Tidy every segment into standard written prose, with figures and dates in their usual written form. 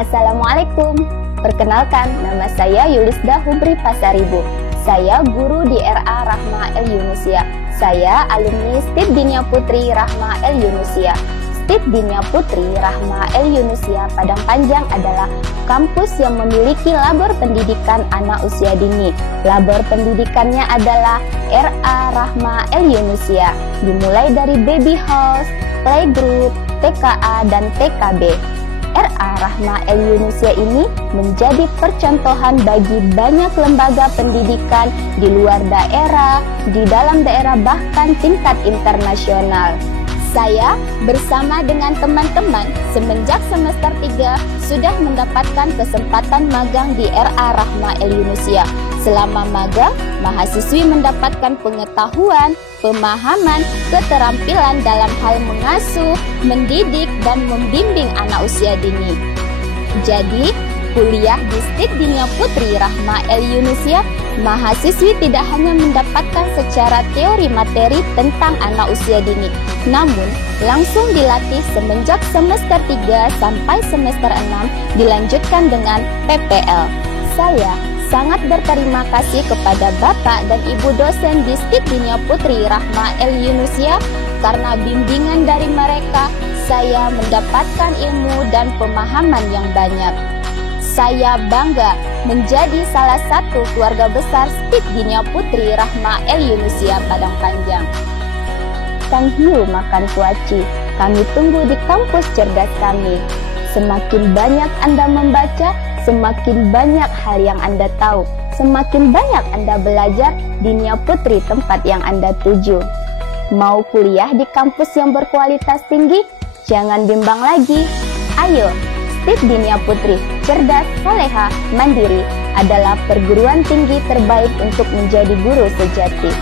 Assalamualaikum. Perkenalkan, nama saya Yulisda Hubri Pasaribu. Saya guru di RA Rahma El Yunusia. Saya alumni STIP Dinia Putri Rahma El Yunusia. STIP Dinia Putri Rahma El Yunusia Padang Panjang adalah kampus yang memiliki labor pendidikan anak usia dini. Labor pendidikannya adalah RA Rahma El Yunusia, dimulai dari baby house, playgroup, TKA, dan TKB. RA Rahma El Yunusia ini menjadi percontohan bagi banyak lembaga pendidikan di luar daerah, di dalam daerah, bahkan tingkat internasional. Saya bersama dengan teman-teman semenjak semester 3 sudah mendapatkan kesempatan magang di RA Rahma El Yunusia. Selama magang, mahasiswi mendapatkan pengetahuan, pemahaman, keterampilan dalam hal mengasuh, mendidik, dan membimbing anak usia dini. Jadi, kuliah di STIP Dinia Putri Rahma El Yunusia, mahasiswi tidak hanya mendapatkan secara teori materi tentang anak usia dini, namun langsung dilatih semenjak semester 3 sampai semester 6, dilanjutkan dengan PPL. Saya sangat berterima kasih kepada Bapak dan Ibu dosen di STIP Dinia Putri Rahma El Yunusia, karena bimbingan dari mereka saya mendapatkan ilmu dan pemahaman yang banyak. Saya bangga menjadi salah satu keluarga besar STIP Dinia Putri Rahma El Yunusia Padang Panjang. Thank you makan kuaci. Kami tunggu di kampus cerdas kami. Semakin banyak Anda membaca, semakin banyak hal yang Anda tahu. Semakin banyak Anda belajar, Dinia Putri tempat yang Anda tuju. Mau kuliah di kampus yang berkualitas tinggi? Jangan bimbang lagi. Ayo, STIP Dinia Putri, cerdas, soleha, mandiri adalah perguruan tinggi terbaik untuk menjadi guru sejati.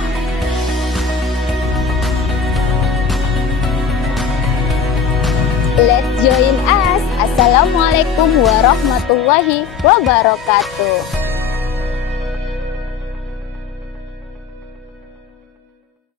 Let's join us. Assalamualaikum warahmatullahi wabarakatuh.